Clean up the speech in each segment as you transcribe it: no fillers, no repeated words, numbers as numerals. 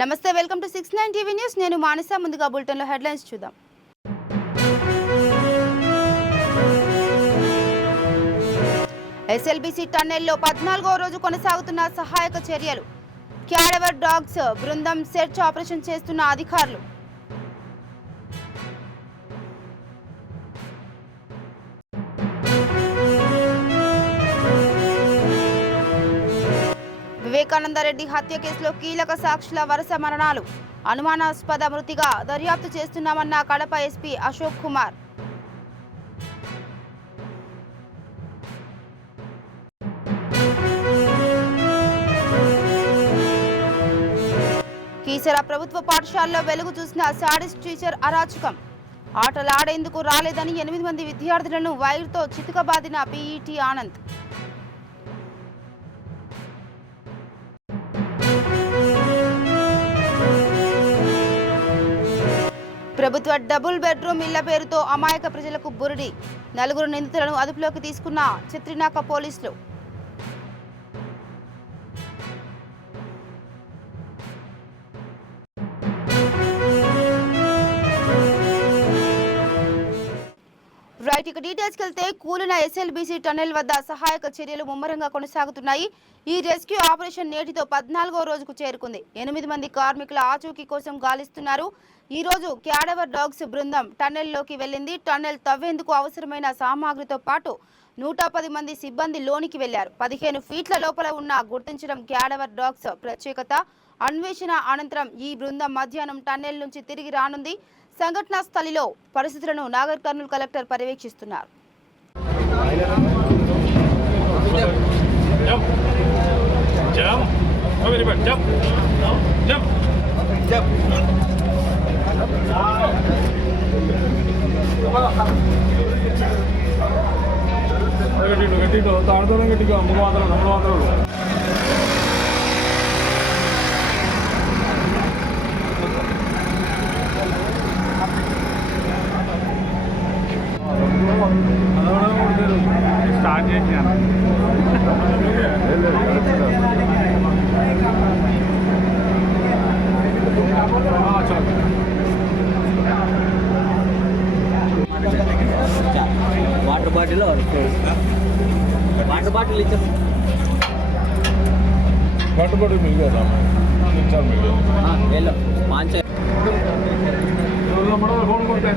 నమస్తే, welcome to 69 TV news. నేను మానస. ముందుగా బులెటిన్లో హెడ్లైన్స్ చూద్దాం. ఎస్ఎల్బీసీ టన్నెల్లో 14వ రోజు కొనసాగుతున్న సహాయక చర్యలు. క్యాడవర్ డాగ్స్ బృందం సెర్చ్ ఆపరేషన్ చేస్తున్న అధికారులు. వివేకానందరెడ్డి హత్య కేసులో కీలక సాక్షుల వరుస మరణాలు. అనుమానాస్పద మృతిగా దర్యాప్తు చేస్తున్నామన్న కడప ఎస్పీ అశోక్ కుమార్. కీసర ప్రభుత్వ పాఠశాలలో వెలుగు చూసిన సాడిస్ట్ టీచర్ అరాచకం. ఆటలాడేందుకు రాలేదని 8 మంది విద్యార్థులను వైర్తో చితకబాదిన పీఈటీ ఆనంద్. ప్రభుత్వ డబుల్ బెడ్రూమ్ ఇళ్ల పేరుతో అమాయక ప్రజలకు బురిడి. 4 నిందితులను అదుపులోకి తీసుకున్న చిత్రినాక పోలీసులు. రైట్, ఇక డీటెయిల్స్కి వెళ్తే కూలిన ఎస్ఎల్బీసీ టన్నెల్ వద్ద సహాయక చర్యలు ముమ్మరంగా కొనసాగుతున్నాయి. ఈ రెస్క్యూ ఆపరేషన్ నేటితో 14వ రోజుకు చేరుకుంది. 8 మంది కార్మికుల ఆచూకీ కోసం గాలిస్తున్నారు. ఈ రోజు క్యాడవర్ డాగ్స్ బృందం టన్నెల్లోకి వెళ్లింది. టన్నెల్ తవ్వేందుకు అవసరమైన సామాగ్రితో పాటు 110 మంది సిబ్బంది లోనికి వెళ్లారు. 15 ఫీట్ల లోపల ఉన్న గుర్తించడం క్యాడవర్ డాగ్స్ ప్రత్యేకత. అన్వేషణ అనంతరం ఈ బృందం మధ్యాహ్నం టన్నెల్ నుంచి తిరిగి రానుంది. సంఘటనా స్థలిలో పరిస్థితులను నాగర్ కర్నూలు కలెక్టర్ పర్యవేక్షిస్తున్నారు. స్టార్ట్ చేసాను. వాటర్ బాటిల్ వాటర్ బాటిల్ ఇచ్చాం. వాటర్ బాటిల్ మిగిలిదా వెళ్ళు మాంచ ఫోన్ కొట్టే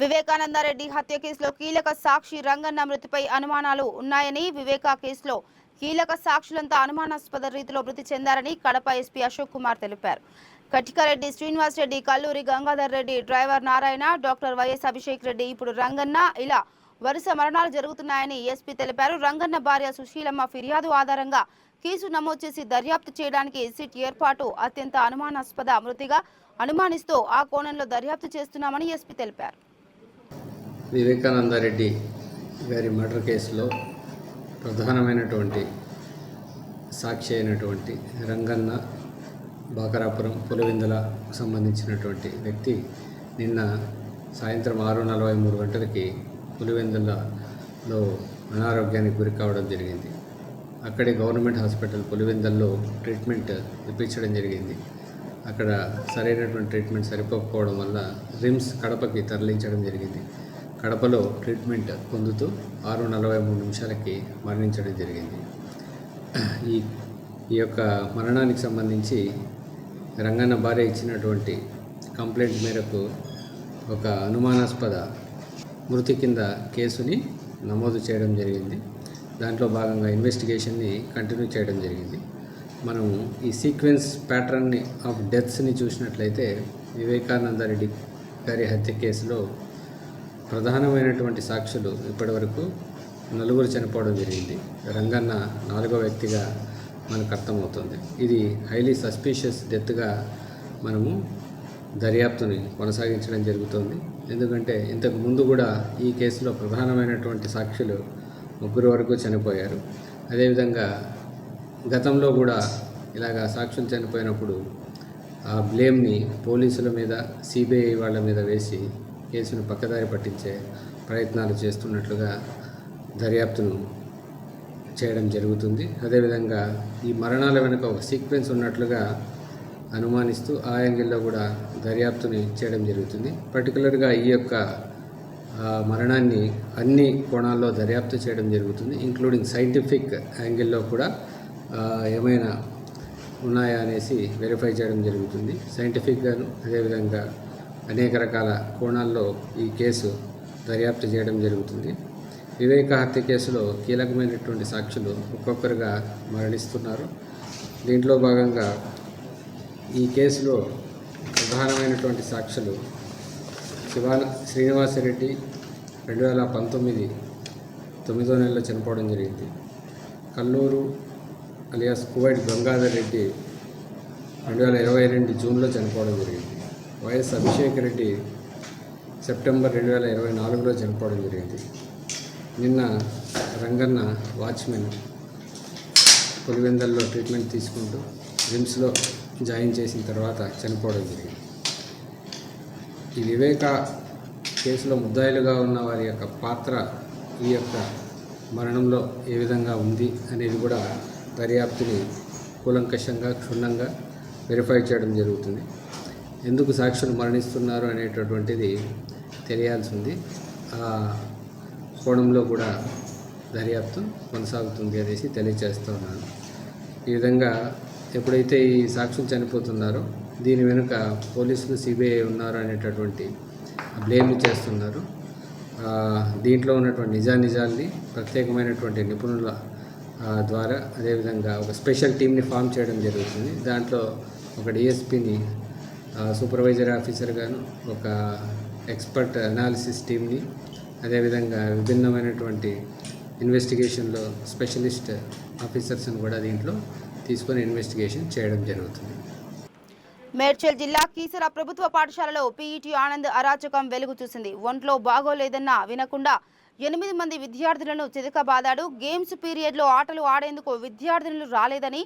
వివేకానందరెడ్డి హత్య కేసులో కీలక సాక్షి రంగన్న మృతిపై అనుమానాలు ఉన్నాయని, వివేకా కేసులో కీలక సాక్షులంతా అనుమానాస్పద రీతిలో మృతి చెందారని కడప ఎస్పీ అశోక్ కుమార్ తెలిపారు. Katikareddy Srinivas Reddy, Kalluri Gangadhar Reddy, driver Narayana, doctor YS Abhishek Reddy, ఇప్పుడు రంగన్న, ఇలా వరుస మరణాలు జరుగుతున్నాయని ఎస్పీ తెలిపారు. రంగన్న భార్య సుశీలమ్మ ఫిర్యాదు ఆధారంగా కేసు నమోదు చేసి దర్యాప్తు చేయడానికి సిట్ ఏర్పాటు. అత్యంత అనుమానాస్పద మృతిగా అనుమానిస్తూ ఆ కోణంలో దర్యాప్తు చేస్తున్నామని ఎస్పీ తెలిపారు. వివేకానందరెడ్డి గారి మర్డర్ కేసులో ప్రధానమైనటువంటి సాక్షి అయినటువంటి రంగన్న, బాకరాపురం పులివెందుల సంబంధించినటువంటి వ్యక్తి నిన్న సాయంత్రం 6:43 గంటలకి పులివెందులలో అనారోగ్యానికి గురి కావడం జరిగింది. అక్కడే గవర్నమెంట్ హాస్పిటల్ పులివెందుల్లో ట్రీట్మెంట్ ఇప్పించడం జరిగింది. అక్కడ సరైనటువంటి ట్రీట్మెంట్ సరిపోకపోవడం వల్ల రిమ్స్ కడపకి తరలించడం జరిగింది. కడపలో ట్రీట్మెంట్ పొందుతూ 6:43 మరణించడం జరిగింది. ఈ యొక్క మరణానికి సంబంధించి రంగన్న భార్య ఇచ్చినటువంటి కంప్లైంట్ మేరకు ఒక అనుమానాస్పద మృతి కింద కేసుని నమోదు చేయడం జరిగింది. దాంట్లో భాగంగా ఇన్వెస్టిగేషన్ని కంటిన్యూ చేయడం జరిగింది. మనము ఈ సీక్వెన్స్ ప్యాటర్న్ని ఆఫ్ డెత్స్ని చూసినట్లయితే వివేకానంద రెడ్డి గారి హత్య కేసులో ప్రధానమైనటువంటి సాక్షులు ఇప్పటివరకు 4 చనిపోవడం జరిగింది. రంగన్న 4వ వ్యక్తిగా మనకు అర్థమవుతుంది. ఇది హైలీ సస్పీషియస్ డెత్గా మనము దర్యాప్తుని కొనసాగించడం జరుగుతుంది. ఎందుకంటే ఇంతకు ముందు కూడా ఈ కేసులో ప్రధానమైనటువంటి సాక్షులు 3 వరకు చనిపోయారు. అదేవిధంగా గతంలో కూడా ఇలాగా సాక్షులు చనిపోయినప్పుడు ఆ బ్లేమ్ని పోలీసుల మీద, సిబిఐ వాళ్ళ మీద వేసి కేసును పక్కదారి పట్టించే ప్రయత్నాలు చేస్తున్నట్లుగా దర్యాప్తును చేయడం జరుగుతుంది. అదేవిధంగా ఈ మరణాల వెనుక ఒక సీక్వెన్స్ ఉన్నట్లుగా అనుమానిస్తూ ఆ యాంగిల్లో కూడా దర్యాప్తుని చేయడం జరుగుతుంది. పర్టికులర్గా ఈ యొక్క మరణాన్ని అన్ని కోణాల్లో దర్యాప్తు చేయడం జరుగుతుంది, ఇంక్లూడింగ్ సైంటిఫిక్ యాంగిల్లో కూడా ఏమైనా ఉన్నాయా అనేసి వెరిఫై చేయడం జరుగుతుంది. సైంటిఫిక్గాను అదేవిధంగా అనేక రకాల కోణాల్లో ఈ కేసు దర్యాప్తు చేయడం జరుగుతుంది. వివేక హత్య కేసులో కీలకమైనటువంటి సాక్షులు ఒక్కొక్కరుగా మరణిస్తున్నారు. దీంట్లో భాగంగా ఈ కేసులో ప్రధానమైనటువంటి సాక్షులు శ్రీనివాసరెడ్డి 2019 9వ నెలలో చనిపోవడం జరిగింది. కల్లూరు అలియాస్ కువైట్ గంగాధర్ రెడ్డి 2022 జూన్లో చనిపోవడం జరిగింది. వైఎస్ అభిషేక్ రెడ్డి సెప్టెంబర్ 2024లో చనిపోవడం జరిగింది. నిన్న రంగన్న వాచ్మెన్ పులివెందల్లో ట్రీట్మెంట్ తీసుకుంటూ రిమ్స్లో జాయిన్ చేసిన తర్వాత చనిపోవడం జరిగింది. ఈ వివేక కేసులో ముద్దాయిలుగా ఉన్న వారి యొక్క పాత్ర ఈ యొక్క మరణంలో ఏ విధంగా ఉంది అనేది కూడా దర్యాప్తుని కూలంకషంగా క్షుణ్ణంగా వెరిఫై చేయడం జరుగుతుంది. ఎందుకు సాక్షులు మరణిస్తున్నారు అనేటటువంటిది తెలియాల్సి ఉంది. ఆ కోణంలో కూడా దర్యాప్తు కొనసాగుతుంది అనేసి తెలియజేస్తూ ఉన్నాను. ఈ విధంగా ఎప్పుడైతే ఈ సాక్షులు చనిపోతున్నారో దీని వెనుక పోలీసులు, సిబిఐ ఉన్నారు అనేటటువంటి బ్లేమ్ చేస్తున్నారు. దీంట్లో ఉన్నటువంటి నిజాల్ని ప్రత్యేకమైనటువంటి నిపుణుల ద్వారా అదేవిధంగా ఒక స్పెషల్ టీమ్ని ఫామ్ చేయడం జరుగుతుంది. దాంట్లో ఒక డిఎస్పిని సూపర్వైజర్ ఆఫీసర్ గాను, ఒక ఎక్స్పర్ట్ అనాలిసిస్ టీమ్ని, అదేవిధంగా విభిన్నమైనటువంటి ఇన్వెస్టిగేషన్లో స్పెషలిస్ట్ ఆఫీసర్స్ని కూడా దీంట్లో తీసుకొని ఇన్వెస్టిగేషన్ చేయడం జరుగుతుంది. మేడ్చల్ జిల్లా కీసర ప్రభుత్వ పాఠశాలలో పీఈటీ ఆనంద్ అరాచకం వెలుగు చూసింది. ఒంట్లో బాగోలేదన్నా వినకుండా 8 మంది విద్యార్థులను చితకబాదాడు. గేమ్స్ పీరియడ్లో ఆటలు ఆడేందుకు విద్యార్థినులు రాలేదని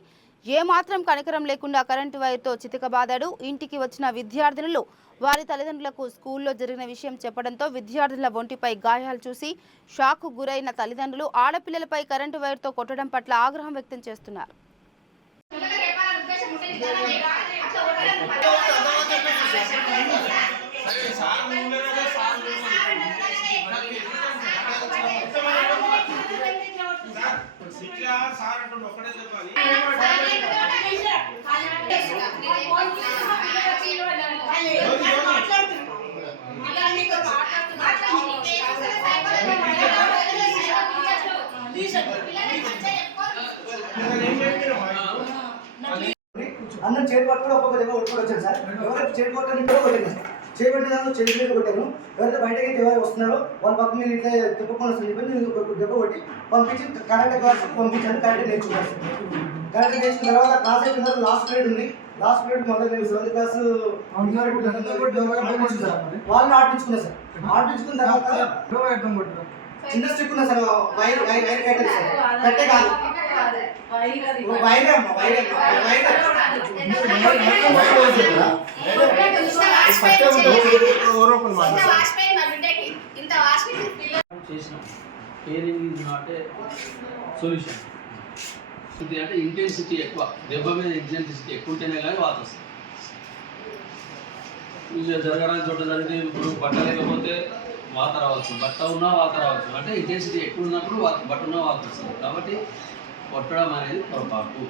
ఏమాత్రం కనికరం లేకుండా కరెంటు వైర్తో చితకబాదాడు. ఇంటికి వచ్చిన విద్యార్థినులు వారి తల్లిదండ్రులకు స్కూల్లో జరిగిన విషయం చెప్పడంతో విద్యార్థుల ఒంటిపై గాయాలు చూసి షాక్కు గురైన తల్లిదండ్రులు ఆడపిల్లలపై కరెంటు వైర్తో కొట్టడం పట్ల ఆగ్రహం వ్యక్తం చేస్తున్నారు. అందరం చేతి పట్టుకుని ఒక్కొక్క దగ్గర కొట్టుకొని వచ్చాను సార్. ఎవరైతే చేతి పట్టుకొని కూడా కొట్టాను సార్. చేయబట్టి దాంట్లో చేతి మీద కొట్టాను. ఎవరైతే బయటకి ఎవరు వస్తున్నారో వాళ్ళ పక్క మీద ఇట్లా తిప్పకుండా వస్తుంది చెప్పి దెబ్బ కొట్టి పంపించి కరెంట్ క్లాస్ పంపించాను. కరెంట్ నేర్చుకున్నాను. కరెంట్ నేర్చుకున్న తర్వాత క్లాస్ అయిపోయిన లాస్ట్ పీరియడ్ ఉంది. లాస్ట్ పీరియడ్ మొదలు 7th క్లాస్ వాళ్ళని ఆడిపించుకున్నారు సార్. ఆడిపించుకున్న తర్వాత చిన్న స్టిక్ ఉన్నా సార్, వైర్ కట్టారు సార్. కట్టే కాదు caring is not a solution. ఇది అంటే ఇంటెన్సిటీ ఎక్కువ, దెబ్బ మీద ఇంటెన్సిటీ ఎక్కువ ఉంటేనే కానీ వాత వస్తుంది. ఇది జరగడానికి చోట జరిగితే ఇప్పుడు బట్ట లేకపోతే వాత రావచ్చు, బట్ట ఉన్నా వాత రావచ్చు. అంటే ఇంటెన్సిటీ ఎక్కువ ఉన్నప్పుడు బట్ట ఉన్నా వాత వస్తుంది. కాబట్టి కొట్టడం అనేది పొరపాటు,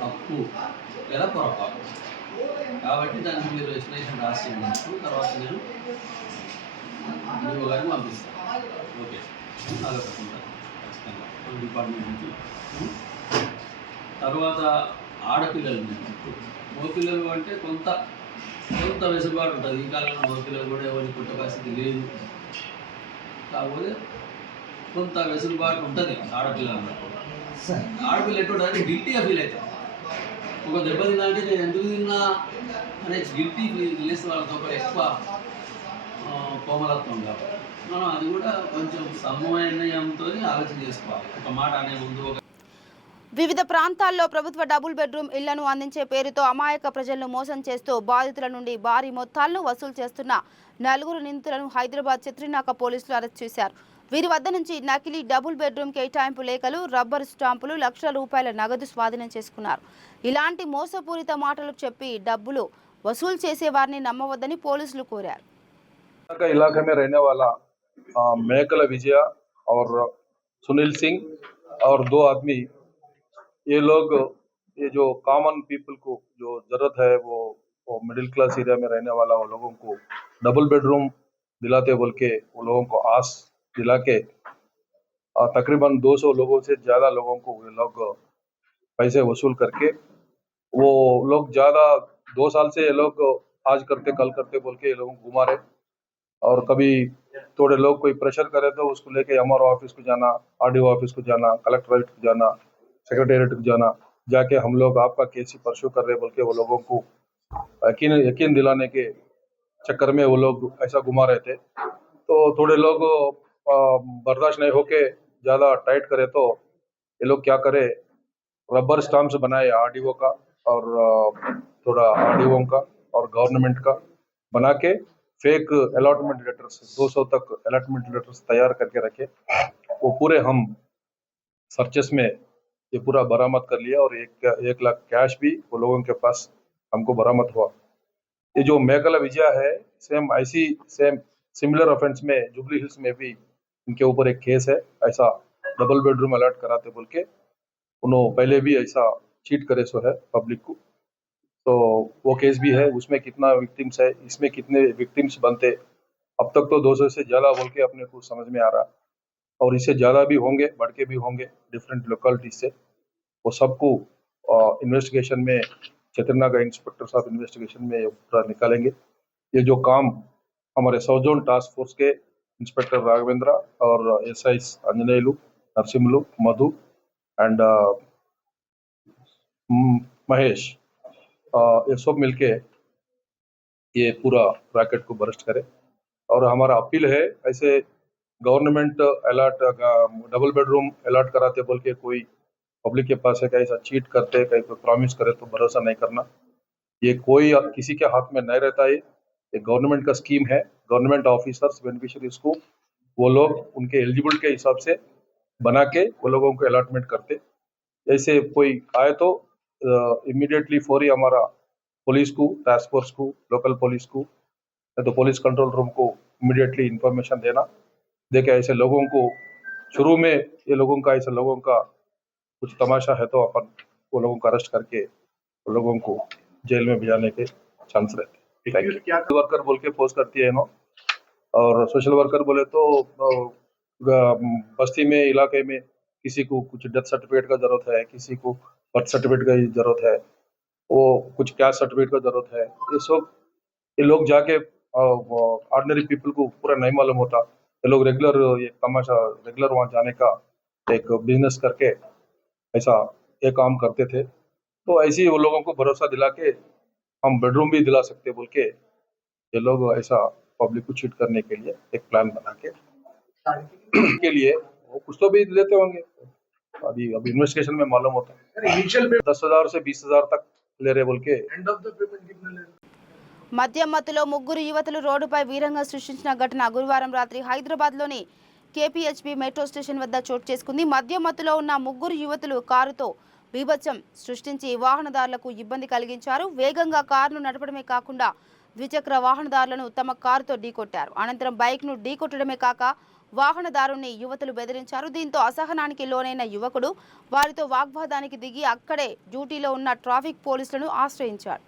తప్పు లేదా పొరపాటు. కాబట్టి దానికి మీరు ఎక్స్ప్లెనేషన్ రాసి ఇవ్వచ్చు. తర్వాత నేను డిఓ గారిని పంపిస్తాను. ఓకే, అదొకటి ఖచ్చితంగా డిపార్ట్మెంట్ నుంచి. తర్వాత ఆడపిల్లలు మగపిల్లలు అంటే కొంత వెసులుబాటు ఉంటుంది. ఈ కాలంలో మగపిల్లలు కూడా ఎవరికి కొట్ట పరిస్థితి లేదు, కాకపోతే కొంత వెసులుబాటు ఉంటుంది ఆడపిల్లలు. ఆడపిల్ల ఎటువంటి గిల్టీగా ఫీల్ అవుతారు. ఒక దెబ్బ తిన్నా అంటే నేను ఎందుకు తిన్నా అనే గిల్టీ ఫీల్నెస్ వాళ్ళతో ఒక ఎక్కువ కోమలత్వం కాబట్టి మనం అది కూడా కొంచెం సమన్వయంతో ఆలోచన చేసుకోవాలి. ఒక మాట అనే ముందు వివిధ ప్రాంతాల్లో ప్రభుత్వ డబుల్ బెడ్రూమ్ ఇళ్లను అందించే పేరుతో అమాయక ప్రజలను మోసం చేస్తూ బాధితుల నుండి భారీ మొత్తాలను వసూలు చేస్తున్న 4 నిందితులను హైదరాబాద్ చిత్రినాక పోలీసులు అరెస్ట్ చేశారు. వీరి వద్ద నుంచి నకిలీ డబుల్ బెడ్రూమ్ కేటాయింపు లేఖలు, రబ్బర్ స్టాంపులు, లక్షల రూపాయల నగదు స్వాధీనం చేసుకున్నారు. ఇలాంటి మోసపూరిత మాటలు చెప్పి డబ్బులు వసూలు చేసే వారిని నమ్మవద్దని పోలీసులు కోరారు. इलाके में रहने वाला मेकल विजय और सुनील सिंह और 2 आदमी, ये लोग ये जो कॉमन पीपल को जो जरूरत है वो मिडिल क्लास एरिया में रहने वाला वो लोगों को डबल बेडरूम दिलाते बोल के वो लोगों को आस दिला के तकरीबन 200 लोगों से ज़्यादा लोगों को ये लोग पैसे वसूल करके वो लोग ज़्यादा 2 साल से ये लोग आज करते कल करते बोल के ये लोगों को घुमा रहे। और कभी थोड़े लोग कोई प्रेशर करे तो उसको लेके एमआरओ ऑफिस को जाना, आरडीओ ऑफिस को जाना, कलेक्टरेट को जाना, सेक्रेटेरिएट को जाना, जाके हम लोग आपका केस ही परस्यू कर रहे बोल के वो लोगों को यकीन दिलाने के चक्कर में वो लोग ऐसा घुमा रहे थे। तो थोड़े लोग बर्दाश्त नहीं होके ज़्यादा टाइट करे तो ये लोग क्या करे, रबर स्टाम्प्स बनाए आरडीओ का और थोड़ा आरडीओ का और गवर्नमेंट का बना के फेक अलॉटमेंट लेटर्स 200 तक अलॉटमेंट लेटर्स तैयार करके रखे। वो पूरे हम सर्चेस में ये पूरा बरामद कर लिया और 1 लाख कैश भी वो लोगों के पास हमको बरामद हुआ। ये जो मेकल विजय है सेम सिमिलर ऑफेंस में जुबली हिल्स में भी इनके ऊपर एक केस है। ऐसा डबल बेडरूम अलॉट कराते बोल के उन्होंने पहले भी ऐसा चीट करे सो है पब्लिक को। तो वो केस भी है, उसमें कितना विक्टिम्स है, इसमें कितने विक्टिम्स बनते, अब तक तो 200 से ज़्यादा बोल के अपने को समझ में आ रहा और इससे ज़्यादा भी होंगे, बढ़ के भी होंगे डिफरेंट लोकेलिटीज से। वो सबको इन्वेस्टिगेशन में चित्रिना का इंस्पेक्टर साहब इन्वेस्टिगेशन में पूरा निकालेंगे। ये जो काम हमारे साउथ जोन टास्क फोर्स के इंस्पेक्टर राघवेंद्र और एसआईस अंजनेयलू, नरसिम्हलू, मधु एंड महेश, ये सब मिलके ये पूरा रैकेट को बरस्ट करे। और हमारा अपील है ऐसे government allot double bedroom allot कराते बोल के कोई पब्लिक के पास है कि ऐसा चीट करते, कहीं कोई प्रॉमिस करे तो भरोसा नहीं करना। ये कोई किसी के हाथ में नहीं रहता है, ये गवर्नमेंट का स्कीम है। गवर्नमेंट ऑफिसर्स बेनिफिशियरीज को वो लोग उनके एलिजिबल के हिसाब से बना के वो लोगों को अलॉटमेंट करते। ऐसे कोई आए तो इमीडिएटली फौरी हमारा पुलिस को, टास्क फोर्स को, लोकल पुलिस को, तो पुलिस कंट्रोल रूम को इमीडिएटली इंफॉर्मेशन देना, देके ऐसे लोगों को शुरू में ये लोगों का ऐसे लोगों का कुछ तमाशा है तो अपन वो लोगों को अरेस्ट करके वो लोगों को जेल में भिजाने के चांस रहते। वर्कर बोल के पोस्ट करती है नो, और सोशल वर्कर बोले तो बस्ती में इलाके में किसी को कुछ डेथ सर्टिफिकेट का जरूरत है, किसी को बर्थ सर्टिफिकेट का जरूरत है, वो कुछ कैश सर्टिफिकेट का जरूरत है। ये सब ये लोग जाके ऑर्डिनरी पीपल को पूरा नहीं मालूम होता। ये लोग रेगुलर ये तमाशा रेगुलर वहाँ जाने का एक बिजनेस करके ऐसा ये काम करते थे। तो ऐसे ही वो लोगों को भरोसा दिला के हम बेडरूम भी दिला सकते बोल के ये लोग ऐसा पब्लिक को चीट करने के लिए एक प्लान बना के लिए वो कुछ तो भी लेते होंगे। अभी इन्वेस्टिगेशन में मालूम होता है। 10,000 से 20,000 तक ले रहे बोल के। एंड ऑफ द पेमेंट कितना ले रहे? మద్యం మత్తులో 3 యువతులు రోడ్డుపై వీరంగా సృష్టించిన ఘటన గురువారం రాత్రి హైదరాబాద్లోని కేపీహెచ్బీ మెట్రో స్టేషన్ వద్ద చోటు చేసుకుంది. మద్యం మత్తులో ఉన్న 3 యువతులు కారుతో బీభత్సం సృష్టించి వాహనదారులకు ఇబ్బంది కలిగించారు. వేగంగా కారును నడపడమే కాకుండా ద్విచక్ర వాహనదారులను తమ కారుతో ఢీకొట్టారు. అనంతరం బైక్ను ఢీకొట్టడమే కాక వాహనదారుని యువతులు బెదిరించారు. దీంతో అసహనానికి లోనైన యువకుడు వారితో వాగ్వాదానికి దిగి అక్కడే డ్యూటీలో ఉన్న ట్రాఫిక్ పోలీసులను ఆశ్రయించాడు.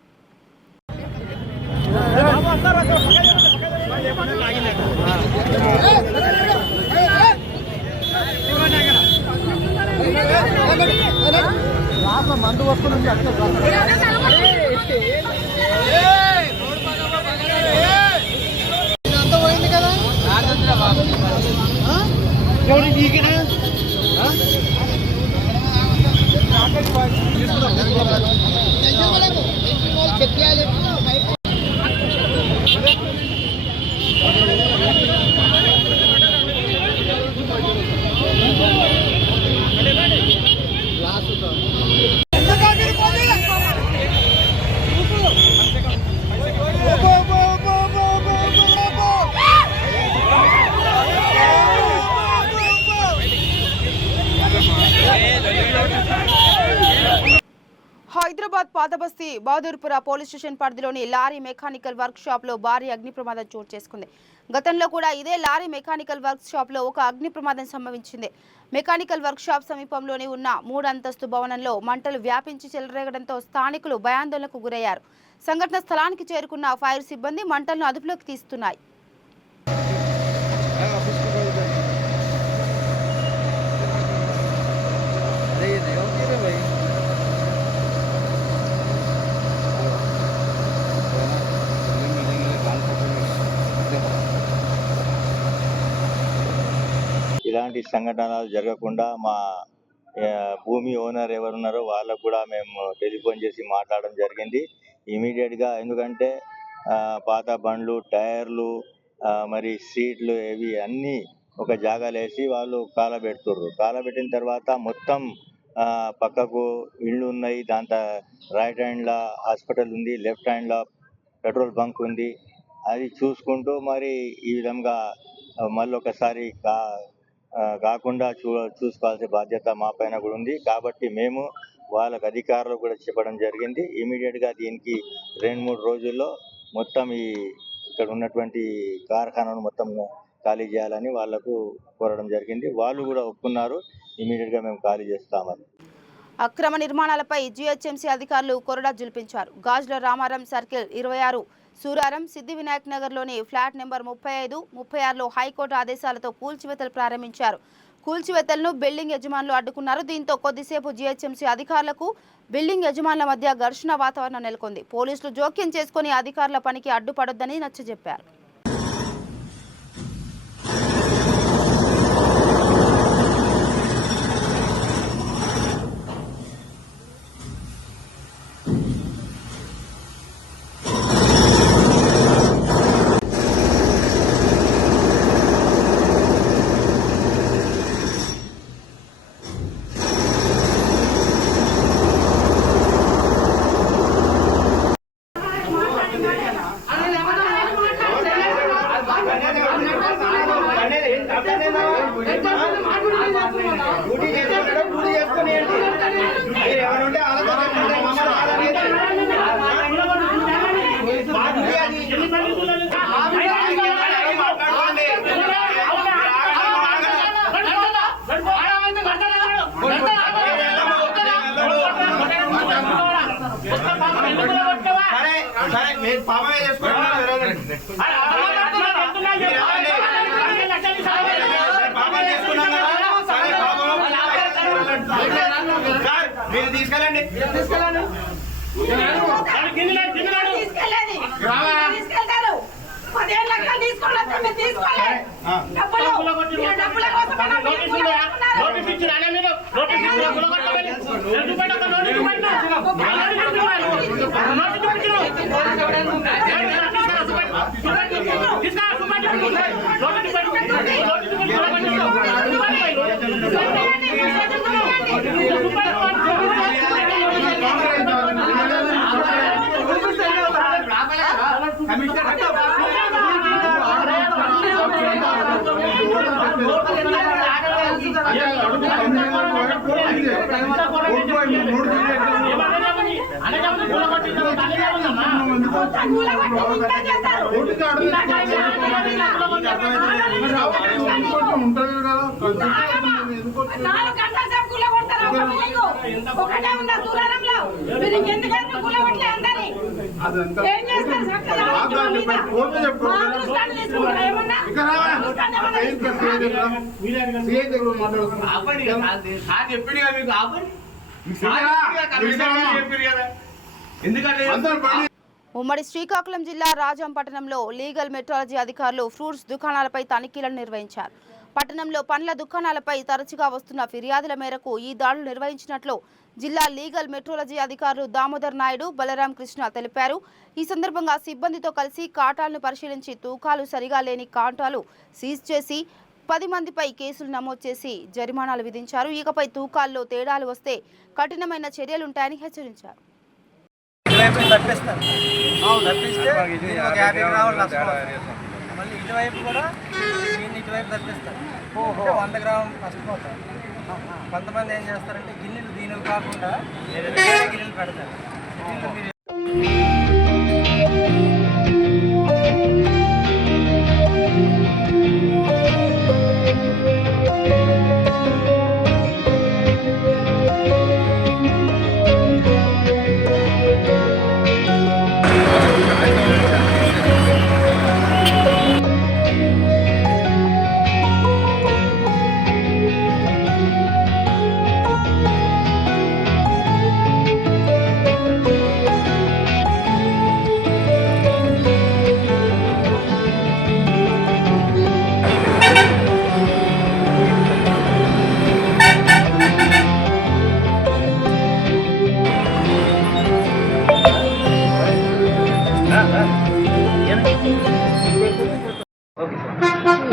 హైదరాబాద్ పాతబస్తీ బహదూర్పుర పోలీస్ స్టేషన్ పరిధిలోని లారీ మెకానికల్ వర్క్ షాప్ లో భారీ అగ్ని ప్రమాదం చోటు చేసుకుంది. గతంలో కూడా ఇదే లారీ మెకానికల్ వర్క్ షాప్ లో ఒక అగ్ని ప్రమాదం సంభవించింది. మెకానికల్ వర్క్ షాప్ సమీపంలోని ఉన్న 3 అంతస్తు భవనంలో మంటలు వ్యాపించి చెలరేగడంతో స్థానికులు భయాందోళనకు గురయ్యారు. సంఘటన స్థలానికి చేరుకున్న ఫైర్ సిబ్బంది మంటలను అదుపులోకి తీస్తున్నారు. ఇలాంటి సంఘటనలు జరగకుండా మా భూమి ఓనర్ ఎవరున్నారో వాళ్ళకు కూడా మేము టెలిఫోన్ చేసి మాట్లాడడం జరిగింది ఇమీడియట్గా. ఎందుకంటే పాత బండ్లు, టైర్లు, మరి సీట్లు ఇవి అన్నీ ఒక జాగాలో వేసి వాళ్ళు కాలబెడుతుర్రు. కాలబెట్టిన తర్వాత మొత్తం పక్కకు ఇళ్ళు ఉన్నాయి. దాంతో రైట్ హ్యాండ్లో హాస్పిటల్ ఉంది, లెఫ్ట్ హ్యాండ్లో పెట్రోల్ బంక్ ఉంది. అది చూసుకుంటూ మరి ఈ విధంగా మళ్ళీ ఒకసారి కాకుండా చూసుకోవాల్సిన బాధ్యత మా పైన కూడా ఉంది. కాబట్టి మేము వాళ్ళకి అధికారులు కూడా చెప్పడం జరిగింది. ఇమీడియట్గా దీనికి 2-3 రోజుల్లో మొత్తం ఇక్కడ ఉన్నటువంటి కార్ఖానాను మొత్తం ఖాళీ చేయాలని వాళ్లకు కోరడం జరిగింది. వాళ్ళు కూడా ఒప్పుకున్నారు, ఇమీడియట్గా మేము ఖాళీ చేస్తామని. అక్రమ నిర్మాణాలపై జీహెచ్ఎంసీ అధికారులు కొరడా జులిపించారు. గాజుల రామారం సర్కిల్ 26, సూరారం, సిద్ధి వినాయక్ నగర్లోని ఫ్లాట్ నెంబర్ 35, 36లో హైకోర్టు ఆదేశాలతో కూల్చివేతలు ప్రారంభించారు. కూల్చివేతలను బిల్డింగ్ యజమానులు అడ్డుకున్నారు. దీంతో కొద్దిసేపు జీహెచ్ఎంసీ అధికారులకు బిల్డింగ్ యజమానుల మధ్య ఘర్షణ వాతావరణం నెలకొంది. పోలీసులు జోక్యం చేసుకుని అధికారుల పనికి అడ్డుపడొద్దని నచ్చజెప్పారు. తీసుకెళ్ళండి ఉమ్మడి శ్రీకాకుళం జిల్లా రాజం పట్టణంలో లీగల్ మెట్రాలజీ అధికారులు ఫ్రూట్స్ దుకాణాలపై తనిఖీలను నిర్వహించారు. పట్టణంలో పండ్ల దుకాణాలపై తరచుగా వస్తున్న ఫిర్యాదుల మేరకు ఈ దాడులు నిర్వహించినట్లు జిల్లా లీగల్ మెట్రాలజీ అధికారులు దామోదర్ నాయుడు, బలరాం కృష్ణ తెలిపారు. ఈ సందర్భంగా సిబ్బందితో కలిసి కాటాలను పరిశీలించి తూకాలు సరిగా లేని కాటాలు సీజ్ చేసి 10 మందిపై కేసులు నమోదు చేసి జరిమానాలు విధించారు. ఇకపై తూకాల్లో తేడాలు వస్తే కఠినమైన చర్యలుంటాయని హెచ్చరించారు. మళ్ళీ ఇటువైపు కూడా ఇటువైపు తప్పిస్తారు. 100 గ్రాములు నష్టపోతారు. కొంతమంది ఏం చేస్తారంటే గిన్నెలు దీనివి కాకుండా వేరే గిన్నెలు పెడతారు.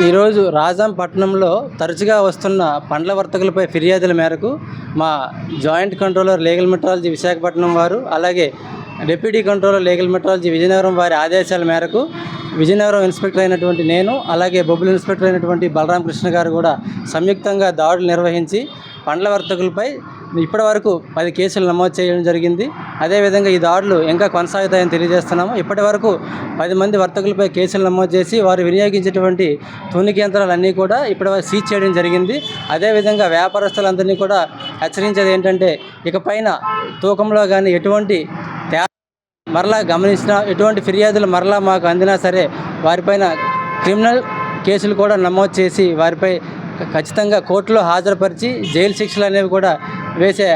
ఈరోజు రాజాం పట్టణంలో తరచుగా వస్తున్న పండ్ల వర్తకులపై ఫిర్యాదుల మేరకు మా joint controller legal metrology Visakhapatnam వారు, అలాగే deputy controller legal metrology Vizianagaram వారి ఆదేశాల మేరకు విజయనగరం ఇన్స్పెక్టర్ అయినటువంటి నేను, అలాగే బొబ్బులు ఇన్స్పెక్టర్ అయినటువంటి బలరాం కృష్ణ గారు కూడా సంయుక్తంగా దాడులు నిర్వహించి పండ్ల వర్తకులపై ఇప్పటి వరకు 10 కేసులు నమోదు చేయడం జరిగింది. అదేవిధంగా ఈ దాడులు ఇంకా కొనసాగుతాయని తెలియజేస్తున్నాము. ఇప్పటి వరకు 10 మంది వర్తకులపై కేసులు నమోదు చేసి వారు వినియోగించేటువంటి తూనిక యంత్రాలన్నీ కూడా ఇప్పటివరకు సీజ్ చేయడం జరిగింది. అదేవిధంగా వ్యాపారస్తులందరినీ కూడా హెచ్చరించేది ఏంటంటే, ఇకపైన తూకంలో కానీ ఎటువంటి మరలా గమనించిన ఎటువంటి ఫిర్యాదులు మరలా మాకు అందినా సరే వారిపైన క్రిమినల్ కేసులు కూడా నమోదు చేసి వారిపై ఖచ్చితంగా కోర్టులో హాజరుపరిచి జైలు శిక్షలు అనేవి కూడా వేసే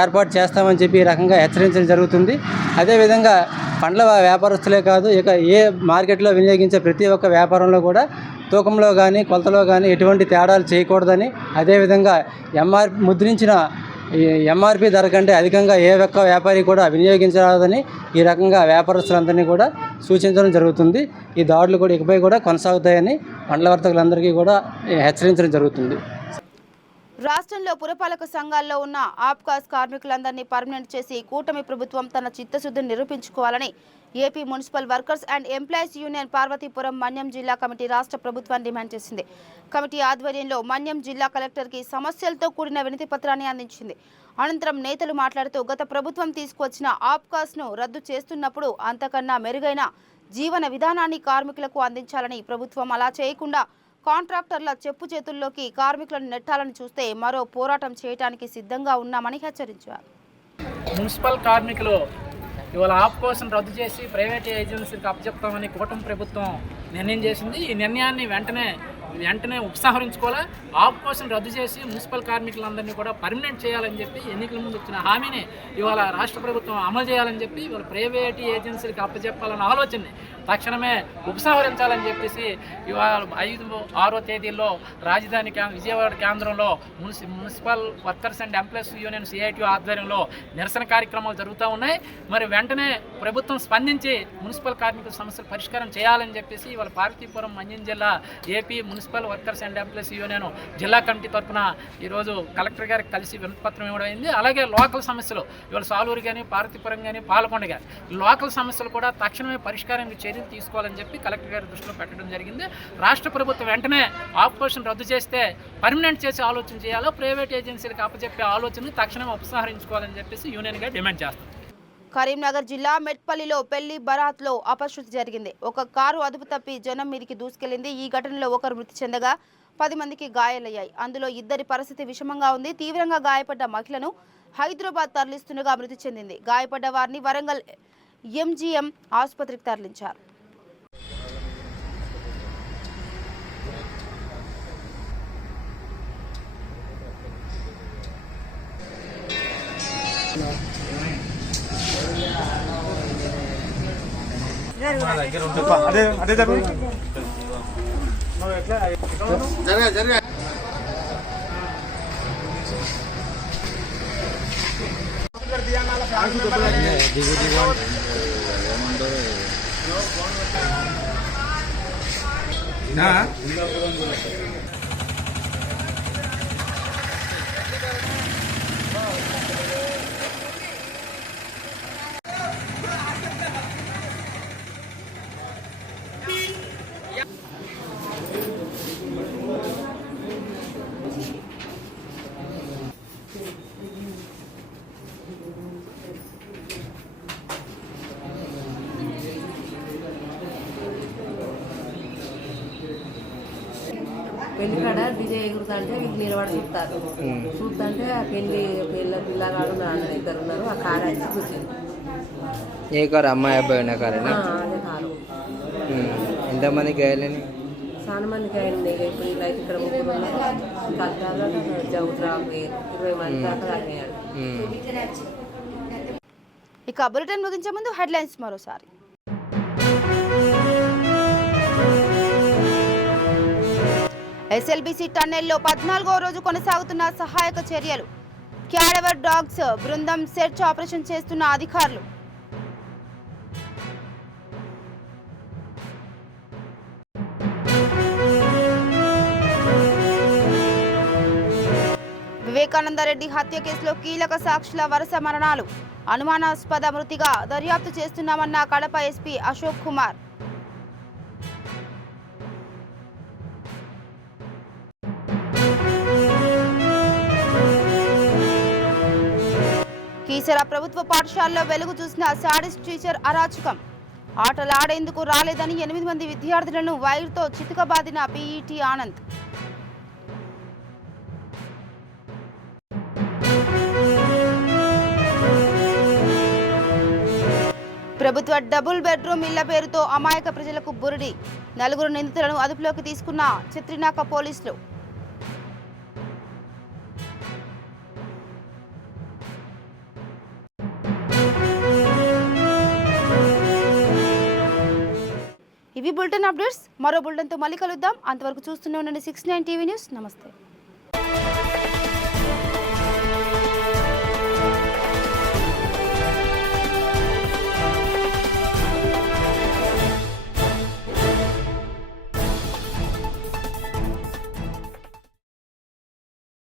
ఏర్పాటు చేస్తామని చెప్పి ఈ రకంగా హెచ్చరించడం జరుగుతుంది. అదేవిధంగా పండ్ల వ్యాపారస్తులే కాదు, ఇక ఏ మార్కెట్లో వినియోగించే ప్రతి ఒక్క వ్యాపారంలో కూడా తూకంలో కానీ కొలతలో కానీ ఎటువంటి తేడాలు చేయకూడదని, అదేవిధంగా ముద్రించిన ఎంఆర్పి ధర కంటే అధికంగా ఏ ఒక్క వ్యాపారి కూడా వినియోగించరాదని ఈ రకంగా వ్యాపారస్తులందరినీ కూడా సూచించడం జరుగుతుంది. ఈ దాడులు కూడా ఇకపై కూడా కొనసాగుతాయని పండ్ల వర్తకులందరికీ కూడా హెచ్చరించడం జరుగుతుంది. రాష్ట్రంలో పురపాలక సంఘాల్లో ఉన్న ఆప్కాస్ కార్మికులందరినీ పర్మనెంట్ చేసి కూటమి ప్రభుత్వం తన చిత్తశుద్ధిని నిరూపించుకోవాలని AP municipal workers and employees union Parvathipuram Manyam జిల్లా కమిటీ రాష్ట్ర ప్రభుత్వాన్ని డిమాండ్ చేసింది. కమిటీ ఆధ్వర్యంలో మన్యం జిల్లా కలెక్టర్కి సమస్యలతో కూడిన వినతి పత్రాన్ని అందించింది. అనంతరం నేతలు మాట్లాడుతూ గత ప్రభుత్వం తీసుకువచ్చిన ఆప్కాస్ను రద్దు చేస్తున్నప్పుడు అంతకన్నా మెరుగైన జీవన విధానాన్ని కార్మికులకు అందించాలని, ప్రభుత్వం అలా చేయకుండా కాంట్రాక్టర్ల చెప్పు చేతుల్లోకి కార్మికులను నెట్టాలని చూస్తే మరో పోరాటం చేయడానికి సిద్ధంగా ఉన్నామని హెచ్చరించారు. మున్సిపల్ కార్మికులు ఇవాళ ఆప్కోస్ను రద్దు చేసి ప్రైవేట్ ఏజెన్సీకి అప్పచెప్తామని కూటమి ప్రభుత్వం నిర్ణయం చేసింది. ఈ నిర్ణయాన్ని వెంటనే ఉపసంహరించుకోవాలి. ఆప్కోస్ను రద్దు చేసి మున్సిపల్ కార్మికులందరినీ కూడా పర్మనెంట్ చేయాలని చెప్పి ఎన్నికల ముందు వచ్చిన హామీని ఇవాళ రాష్ట్ర ప్రభుత్వం అమలు చేయాలని చెప్పి ఇవాళ ప్రైవేట్ ఏజెన్సీలకు అప్పచెప్పాలన్న ఆలోచనని తక్షణమే ఉపసంహరించాలని చెప్పేసి ఇవాళ 5-6 తేదీల్లో రాజధాని విజయవాడ కేంద్రంలో municipal workers and employees union CIT ఆధ్వర్యంలో నిరసన కార్యక్రమాలు జరుగుతూ ఉన్నాయి. మరి వెంటనే ప్రభుత్వం స్పందించి మున్సిపల్ కార్మికుల సమస్యలు పరిష్కారం చేయాలని చెప్పేసి ఇవాళ పార్వతీపురం మన్యం జిల్లా AP municipal workers and employees union జిల్లా కమిటీ తరఫున ఈరోజు కలెక్టర్ గారికి కలిసి వినతిపత్రం ఇవ్వడం అయింది. అలాగే లోకల్ సమస్యలు ఇవాళ సాలూరు కానీ పార్వతీపురం కానీ పాలకొండ కానీ లోకల్ సమస్యలు కూడా తక్షణమే పరిష్కారానికి చర్యలు తీసుకోవాలని చెప్పి కలెక్టర్ గారి దృష్టిలో పెట్టడం జరిగింది. రాష్ట్ర ప్రభుత్వం వెంటనే ఆప్కోషన్ రద్దు చేస్తే పర్మనెంట్ చేసే ఆలోచన చేయాలో, ప్రైవేట్ ఏజెన్సీలకు అప్పచెప్పే ఆలోచనని తక్షణమే ఉపసంహరించుకోవాలని చెప్పేసి యూనియన్గా డిమాండ్ చేస్తాం. కరీంనగర్ జిల్లా మెట్పల్లిలో పెళ్లి బరాత్లో అపశృతి జరిగింది. ఒక కారు అదుపు తప్పి జనం మీదికి దూసుకెళ్లింది. ఈ ఘటనలో ఒకరు మృతి చెందగా 10 మందికి గాయాలయ్యాయి. అందులో 2 పరిస్థితి విషమంగా ఉంది. తీవ్రంగా గాయపడ్డ మహిళను హైదరాబాద్ తరలిస్తుండగా మృతి చెందింది. గాయపడ్డ వారిని వరంగల్ ఎంజీఎం ఆసుపత్రికి తరలించారు. పెళ్లి కాడ డీజే ఎగురుతుంటే వీళ్ళు నిలబడి చూస్తారు. చూస్తుంటే ఆ పిల్లగాడు నాన్న ఇద్దరు ఉన్నారు. ఆ కారు వచ్చి కూర్చుంది. ఏ కారు? అమ్మాయి అబ్బాయి ఉన్న కారేనా? అదే కారు. ఎంతమందికి గాయాలని? చాలా మందికి అయింది. ఇప్పుడు ఇలా ఇక్కడ ముగ్గురు ఉన్నారు. కల్తాలో జౌద్రాకు 20 మంది దాకా అయినాయి. ఇక బులెటిన్ ముగించే ముందు హెడ్లైన్స్ మరోసారి. ఎస్ఎల్బీసీ టన్నెల్లో 14వ రోజు కొనసాగుతున్న సహాయక చర్యలు. క్యాడవర్ డాగ్స్ బృందం సెర్చ్ ఆపరేషన్ చేస్తున్న అధికారులు. వివేకానందరెడ్డి హత్య కేసులో కీలక సాక్షుల వరుస మరణాలు. అనుమానాస్పద మృతిగా దర్యాప్తు చేస్తున్నామన్న కడప ఎస్పీ అశోక్ కుమార్. కీసర ప్రభుత్వ పాఠశాలలో వెలుగు చూసిన సాడిస్ట్ టీచర్ అరాచకం. ఆటలాడేందుకు రాలేదని 8 మంది విద్యార్థులను వైర్తో చితకబాదిన పీఈటీ ఆనంద్. ప్రభుత్వ డబుల్ బెడ్రూమ్ ఇళ్ల పేరుతో అమాయక ప్రజలకు బురిడి. 4 నిందితులను అదుపులోకి తీసుకున్న చిత్రినాక పోలీసులు. ఇవి బులెటిన్ అప్డేట్స్. మరో బులెటిన్తో మళ్ళీ కలుద్దాం. అంతవరకు చూస్తూనే ఉండండి 69 టీవీ న్యూస్. నమస్తే.